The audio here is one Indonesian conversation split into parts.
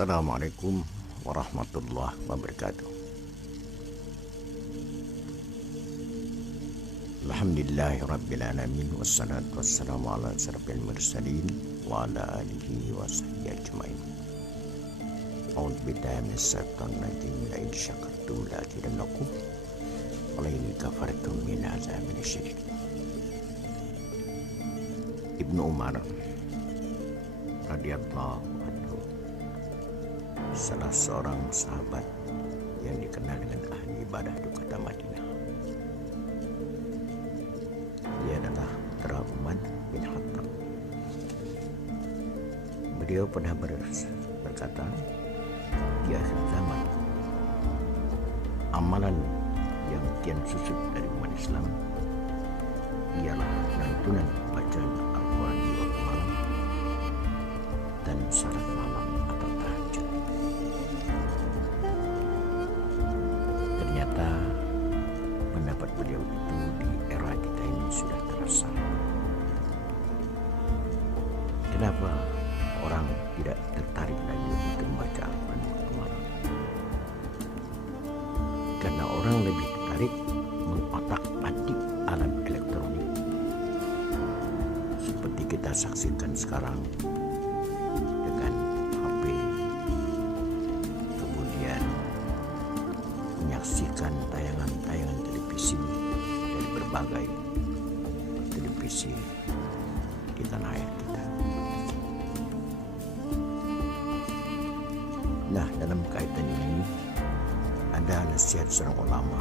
Assalamualaikum warahmatullahi wabarakatuh. Alhamdulillahirrabbilalamin. Wassalatu wassalamu ala asyrafil mursalin wa ala alihi wa sahbihi ajmain. A'udzu billahi minash shaitonir rajim. La in syakartum la azidannakum wa la in kafartum min azabin syadid. Ibnu Umar radhiyallahu anhu, salah seorang sahabat yang dikenal dengan ahli ibadah di kota Madinah. Dia adalah putra Umar bin Khattab. Beliau pernah berkata, di akhir zaman, amalan yang kian susut dari umat Islam ialah lantunan bacaan Al-Quran di waktu malam dan salat malam atau tahajud. Ternyata pendapat beliau itu di era kita ini sudah terasa. Kenapa orang tidak tertarik lagi untuk membaca Al-Quran waktu malam? Karena orang lebih tertarik mengotak-atik alat elektronik seperti kita saksikan sekarang dengan HP, kemudian menyaksikan tayangan-tayangan televisi dari berbagai televisi di tanah air kita. Nah, dalam kaitan ini ada nasihat seorang ulama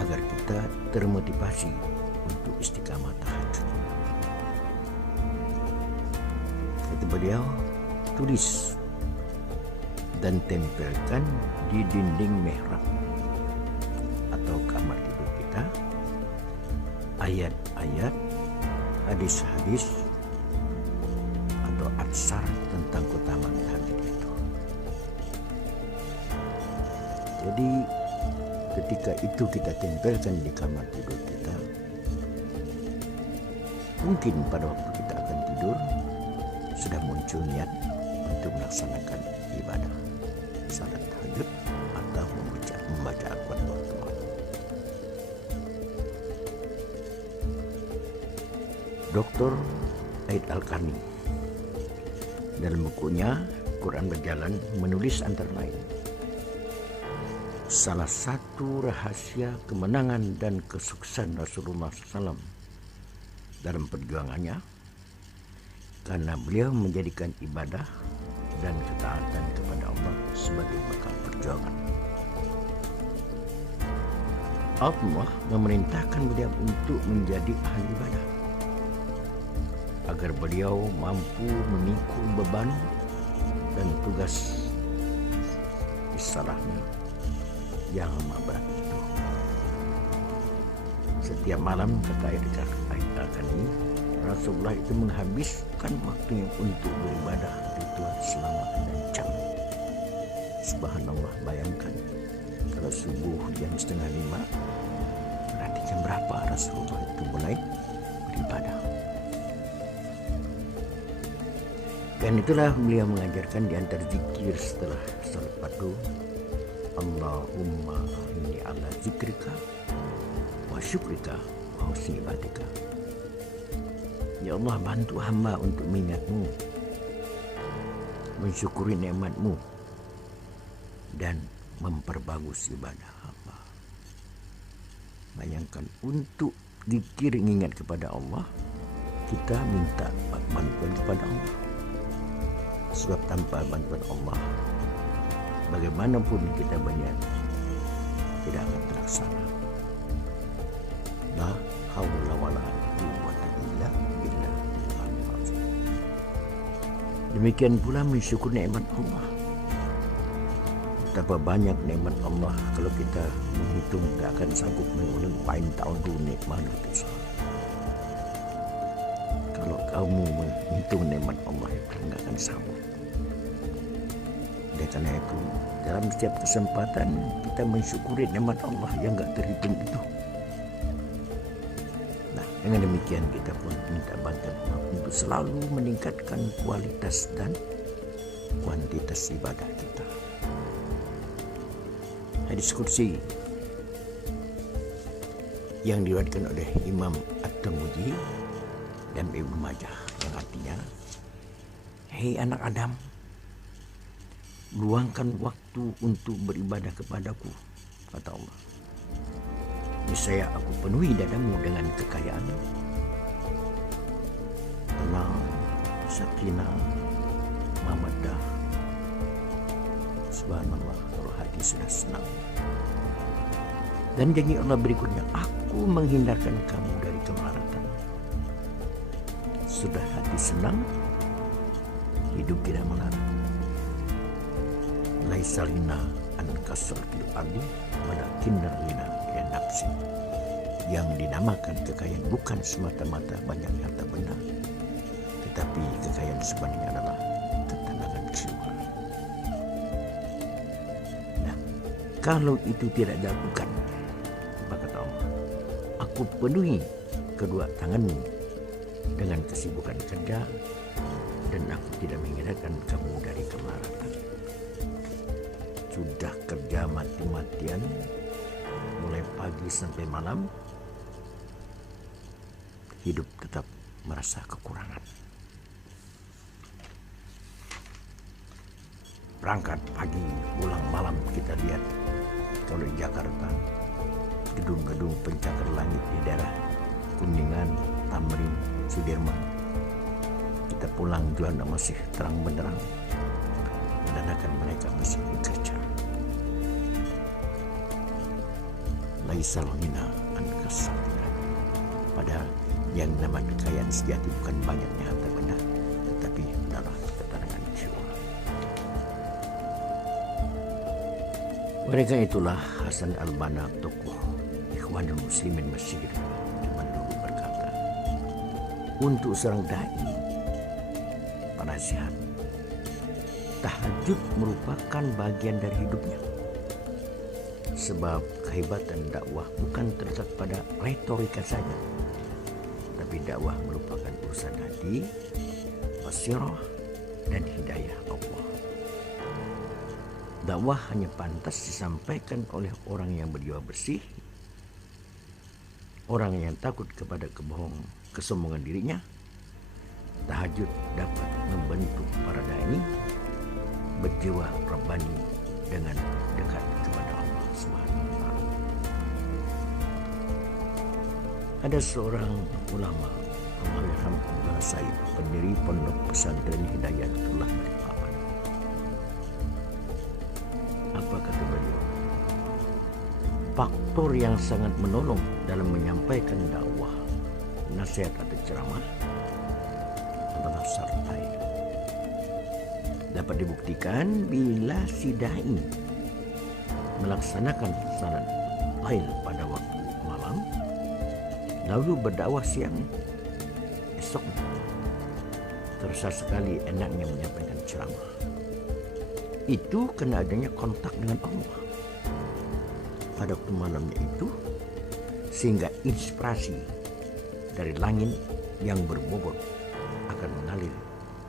agar kita termotivasi untuk istiqamah tahajud. Kata beliau, tulis dan tempelkan di dinding mihrab atau kamar tidur kita ayat-ayat, hadis-hadis atau atsar tentang keutamaan tahajud itu. Jadi ketika itu kita tempelkan di kamar tidur kita, mungkin pada waktu kita akan tidur sudah muncul niat untuk melaksanakan ibadah salat tahajud atau membaca Al-Quran waktu malam. Dr. Aid Al-Karni dalam bukunya Quran Berjalan menulis antara lain, salah satu rahasia kemenangan dan kesuksesan Rasulullah SAW dalam perjuangannya karena beliau menjadikan ibadah dan ketaatan kepada Allah sebagai bekal perjuangan. Allah memerintahkan beliau untuk menjadi ahli ibadah agar beliau mampu memikul beban dan tugas risalahnya yang amat berat itu. Setiap malam, kata ayat ini, Rasulullah itu menghabiskan waktunya untuk beribadah di Tuhan selama 6 jam. Subhanallah, bayangkan kalau subuh jam 4:30, berarti jam berapa Rasulullah itu mulai beribadah. Dan itulah beliau mengajarkan di antara zikir setelah salat fardu, Allahumma inni ala zikrika wa syukrika wa husni ibadatika. Ya Allah, bantu hamba untuk mengingatmu, mensyukuri nikmatmu, dan memperbagus ibadah hamba. Bayangkan, untuk zikir ingat kepada Allah, kita minta bantuan kepada Allah. Sebab tanpa bantuan Allah, bagaimanapun kita banyak, tidak akan terlaksana. La haula wala quwwata illa billah. Demikian pula mensyukur nikmat Allah. Betapa banyak nikmat Allah, kalau kita menghitung tidak akan sanggup mengulang tahun nikmat itu. Kalau kamu menghitung nikmat Allah itu tidak akan sanggup. Oleh karena itu, dalam setiap kesempatan kita mensyukuri nikmat Allah yang tidak terhitung itu. Nah, dengan demikian kita pun minta bantuan Allah untuk selalu meningkatkan kualitas dan kuantitas ibadah kita. Hadis Qudsi yang diriwayatkan oleh Imam At-Tirmidzi dan Ibnu Majah yang artinya, hei anak Adam, luangkan waktu untuk beribadah kepadaku, kata Allah. Niscaya aku penuhi dadamu dengan kekayaan, tenang, sakinah, mawaddah. Subhanallah, kalau hati sudah senang. Dan janji Allah berikutnya, aku menghindarkan kamu dari kemelaratan. Sudah hati senang, hidup tidak melarat. Laisa lina an kasratil ardi walakinna lina ya nafsi. Yang dinamakan kekayaan bukan semata-mata banyak harta benda, tetapi kekayaan sebenarnya adalah ketenangan jiwa. Nah, kalau itu tidak dilakukan, maka kata Allah, aku penuhi kedua tanganmu dengan kesibukan kerja, dan aku tidak menghindarkan kamu dari kemelaratan. Sudah kerja mati-matian mulai pagi sampai malam, hidup tetap merasa kekurangan. Berangkat pagi, pulang malam, kita lihat kalau di Jakarta, gedung-gedung pencakar langit di daerah Kuningan, Tamrin, Sudirman. Kita pulang juga masih terang benderang, menandakan mereka masih bekerja. Laisal ghina an kasratil ardi. Padahal yang namanya kekayaan sejati bukan banyaknya harta benda, tetapi adalah ketenangan jiwa. Mereka itulah Hasan Al-Banna, tokoh Ikhwanul Muslimin Mesir, zaman dulu berkata, untuk seorang dai, penasihat, tahajud merupakan bagian dari hidupnya. Sebab kehebatan dakwah bukan terletak pada retorika saja, tapi dakwah merupakan urusan hati, basirah, dan hidayah Allah. Dakwah hanya pantas disampaikan oleh orang yang berjiwa bersih, orang yang takut kepada kesombongan dirinya. Tahajud dapat membentuk para dai berjiwa rabbani dengan dekat kepada Allah Subhanahu wa Ta'ala. Ada seorang ulama, Alhamdulillah Said, pendiri pondok pesantren Hidayatullah Balikpapan. Apa kata beliau? Faktor yang sangat menolong dalam menyampaikan dakwah, nasihat atau ceramah adalah sartai. Dapat dibuktikan bila si dai melaksanakan salat lail pada waktu malam, lalu berdakwah siang, esok terasa sekali enaknya menyampaikan ceramah. Itu karena adanya kontak dengan Allah pada waktu malamnya itu, sehingga inspirasi dari langit yang berbobot akan mengalir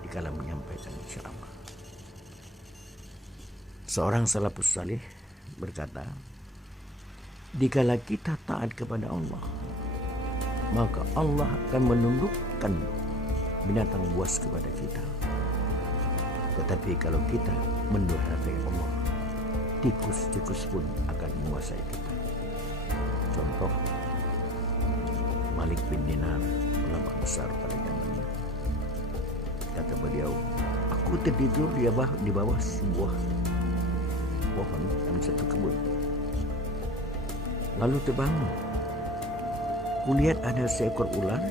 dikala menyampaikan ceramah. Seorang salafus salih berkata, dikala kita taat kepada Allah, maka Allah akan menundukkan binatang buas kepada kita. Tetapi kalau kita mendurhakai Allah, tikus-tikus pun akan menguasai kita. Contoh, Malik bin Dinar, ulama besar pada zamannya. Kata beliau, aku tertidur di bawah sebuah pohon dalam satu kebun. Lalu terbangun. Kulihat ada seekor ular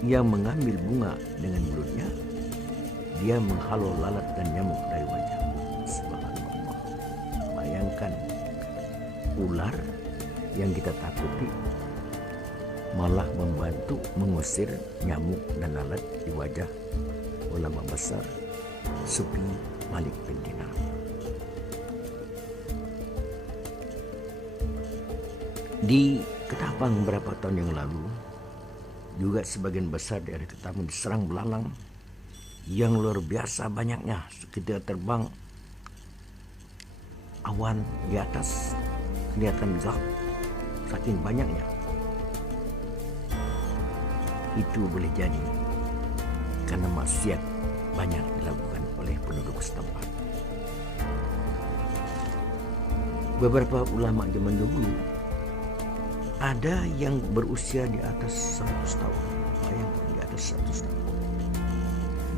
yang mengambil bunga dengan mulutnya. Dia menghalau lalat dan nyamuk dari wajah. Subhanallah. Bayangkan, ular yang kita takuti malah membantu mengusir nyamuk dan lalat di wajah ulama besar Sufi Malik bin Dinar. Di Ketapang beberapa tahun yang lalu, juga sebagian besar daerah Ketapang diserang belalang yang luar biasa banyaknya. Ketika terbang, awan di atas kelihatan gelap saking banyaknya. Itu boleh jadi karena maksiat banyak dilakukan oleh penduduk setempat. Beberapa ulama zaman dahulu ada yang berusia di atas 100 tahun. Bayangkan, di atas 100 tahun.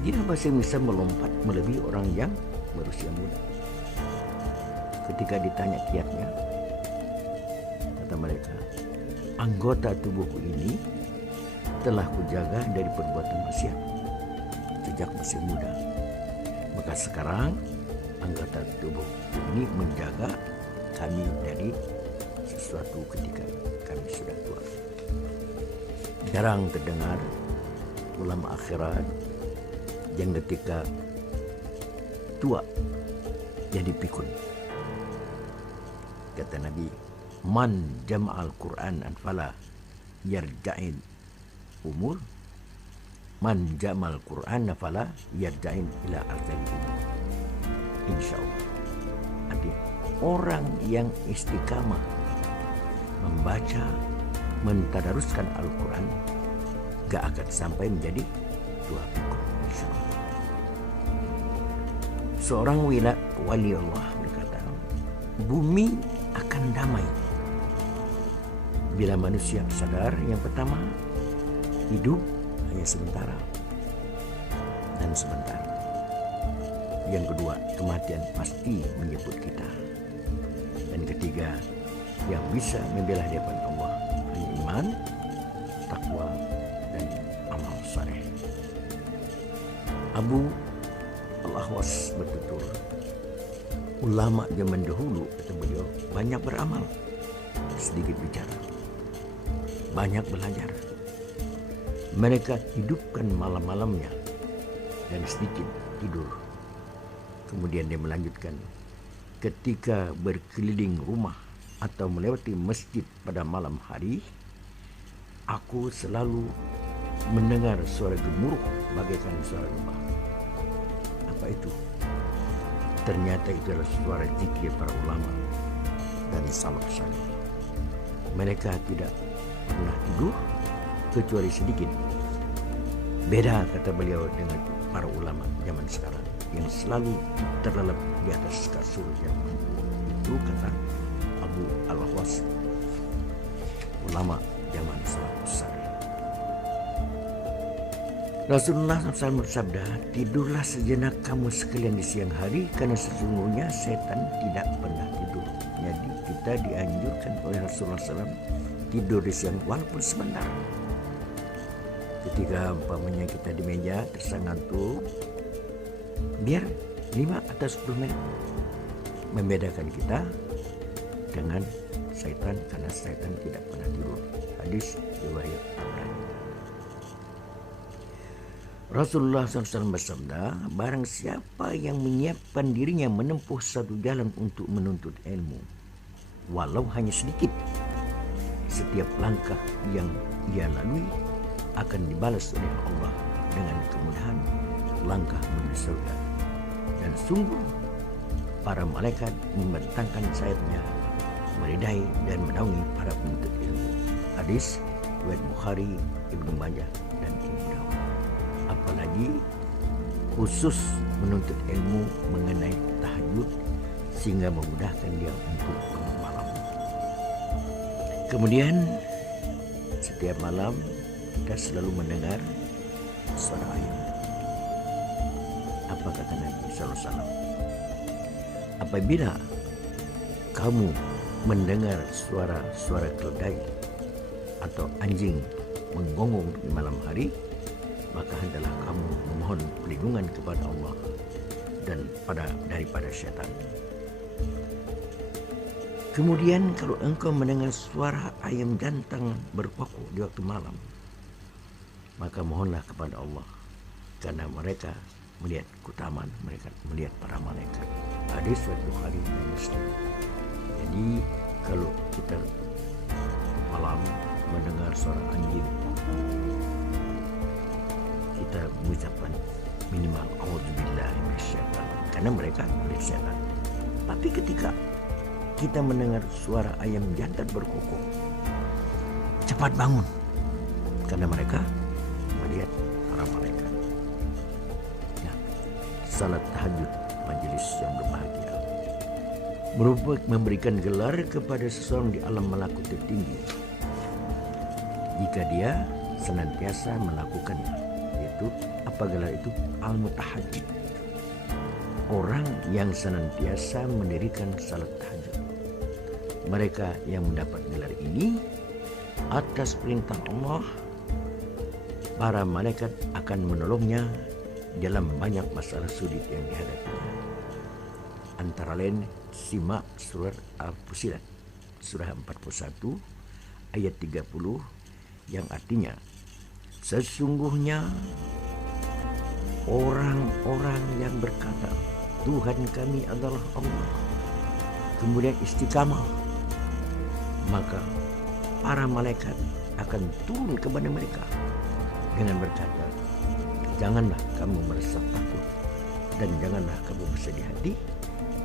Dia masih bisa melompat melebihi orang yang berusia muda. Ketika ditanya kiatnya, kata mereka, anggota tubuhku ini telah kujaga dari perbuatan maksiat sejak masih muda. Maka sekarang anggota tubuh ini menjaga kami dari sesuatu ketika kami sudah tua. Jarang terdengar ulama akhirat yang ketika tua jadi pikun. Kata Nabi, man jama'al Qur'an anfala yarja'in umur, man jamal Qur'an nafala yarja'in ila arzali umur. Insyaallah. Artinya orang yang istiqamah membaca, mentadaruskan Al-Quran gak akan sampai menjadi tua pikun. Insyaallah. Seorang wali Allah berkata, bumi akan damai bila manusia sadar yang pertama, hidup hanya sementara dan sementara. Yang kedua, kematian pasti menjemput kita. Dan ketiga, yang bisa membela di hadapan Allah hanya iman, takwa, dan amal saleh. Abu Al-Ahwas bertutur, ulama zaman dahulu, kata beliau, banyak beramal, sedikit bicara, banyak belajar. Mereka hidupkan malam-malamnya dan sedikit tidur. Kemudian dia melanjutkan, ketika berkeliling rumah atau melewati masjid pada malam hari, aku selalu mendengar suara gemuruh bagaikan suara lembah. Apa itu? Ternyata itu adalah suara zikir para ulama dan salaf saleh. Mereka tidak pernah tidur kecuali sedikit. Beda, kata beliau, dengan para ulama zaman sekarang yang selalu terlelap di atas kasur yang empuk. Itu kata Abu Al-Ahwas, ulama zaman salafus saleh. Rasulullah SAW bersabda, tidurlah sejenak kamu sekalian di siang hari, karena sesungguhnya setan tidak pernah tidur. Jadi kita dianjurkan oleh Rasulullah SAW tidur di siang walaupun sebentar. Ketika umpamanya kita di meja tersangantuk, biar 5 atau 10 menit membedakan kita dengan syaitan, karena syaitan tidak pernah tidur. Hadis riwayat Tabrani. Rasulullah SAW bersabda, barang siapa yang menyiapkan dirinya menempuh satu jalan untuk menuntut ilmu, walau hanya sedikit, setiap langkah yang ia lalui akan dibalas oleh Allah dengan kemudahan langkah menuju surga. Dan sungguh para malaikat membentangkan sayapnya meridai dan menaungi para penuntut ilmu. Hadis riwayat Bukhari, Ibnu Majah, dan Ibnu Dawud. Apalagi khusus menuntut ilmu mengenai tahajud sehingga memudahkan dia untuk bangun malam. Kemudian setiap malam kita selalu mendengar suara ayam. Apa kata Nabi SAW? Apabila kamu mendengar suara keledai atau anjing menggonggong di malam hari, maka hendaklah kamu memohon perlindungan kepada Allah dan daripada syaitan. Kemudian kalau engkau mendengar suara ayam jantan berkokok di waktu malam, maka mohonlah kepada Allah, karena mereka melihat keutamaan, mereka melihat para malaikat. Hadis riwayat Bukhari dan Muslim. Jadi kalau kita malam mendengar suara anjing, kita mengucapkan minimal auzubillahi minasyaitan, karena mereka milik setan. Tapi ketika kita mendengar suara ayam jantan berkokok, cepat bangun, karena mereka melihat para malaikat. Ya, salat tahajud majelis yang berbahagia memberikan gelar kepada seseorang di alam malakut tertinggi jika dia senantiasa melakukannya, yaitu apa gelar itu? Al-Mutahajjid, orang yang senantiasa mendirikan salat tahajud. Mereka yang mendapat gelar ini atas perintah Allah, para malaikat akan menolongnya dalam banyak masalah sulit yang dihadapinya. Antara lain simak surat Al-Fussilat surah 41 ayat 30 yang artinya, sesungguhnya orang-orang yang berkata Tuhan kami adalah Allah, kemudian istiqamah, maka para malaikat akan turun kepada mereka dengan berkata, janganlah kamu merasa takut dan janganlah kamu bersedih hati,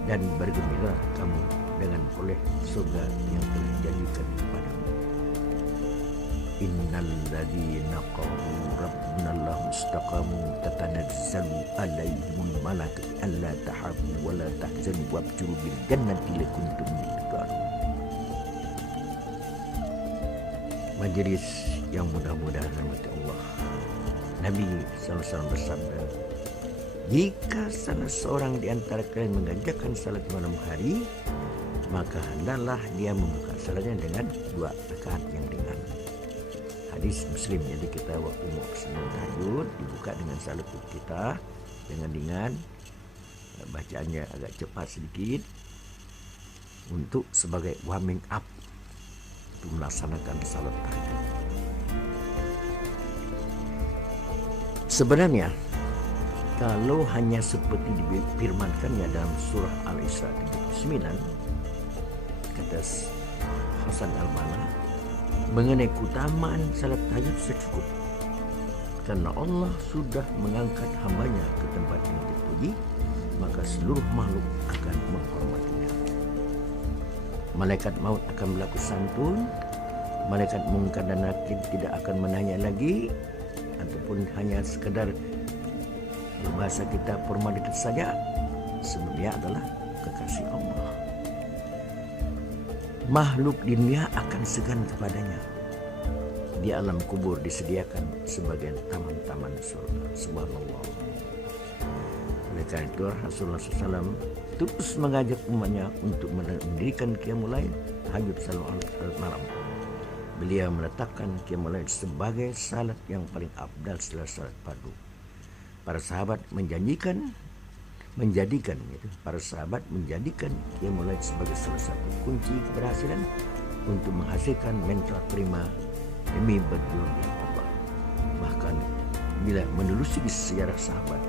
dan bergembira kamu dengan oleh surga yang telah dijanjikan kepadamu. Innal ladzina qalu rabbuna Allah istaqamu tatanazzalu alaihimul malaikatu alla tahabu wa la tahzanu wabshiru bil jannati allati kuntum tu'adun. Majelis yang mudah-mudahan rahmat Allah. Nabi SAW bersabda, jika salah seorang di antara kalian mengerjakan salat malam hari, maka hendaklah dia membuka salatnya dengan 2 rakaat yang ringan. Hadis Muslim. Jadi kita waktu mau tahajud dibuka dengan salat kita dengan ringan, bacaannya agak cepat sedikit untuk sebagai warming up untuk melaksanakan salat tahajud. Sebenarnya kalau hanya seperti difirmankannya dalam surah Al-Isra 39, kata Hasan Al-Banna, mengenai keutamaan salat tahajud secukup, karena Allah sudah mengangkat hambanya ke tempat yang terpuji, maka seluruh makhluk akan menghormatinya. Malaikat maut akan berlaku santun, malaikat mungkar dan nakir tidak akan menanya lagi, ataupun hanya sekedar bahasa kita formalitas saja, sebenarnya adalah kekasih Allah. Makhluk di dunia akan segan kepadanya. Di alam kubur disediakan sebagian taman-taman surga. Subhanallah. Oleh karena itu Rasulullah SAW terus mengajak umatnya untuk mendirikan qiyamul lail, tahajud salat malam. Beliau meletakkan qiyamul lail sebagai salat yang paling afdal setelah salat fardu. Para sahabat menjadikan qiyamul lail sebagai salah satu kunci keberhasilan untuk menghasilkan mental prima demi berjuang di Allah. Bahkan bila menelusuri sejarah sahabat,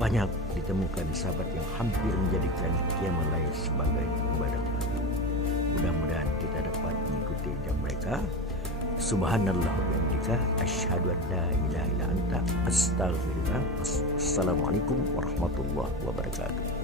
banyak ditemukan sahabat yang hampir menjadikan qiyamul lail sebagai ibadah wajib. Mudah-mudahan kita dapat mengikuti jejak mereka. Subhanallah wa bihamdika asyhadu an la ilaha illa anta astaghfiruka. Assalamualaikum warahmatullahi wabarakatuh.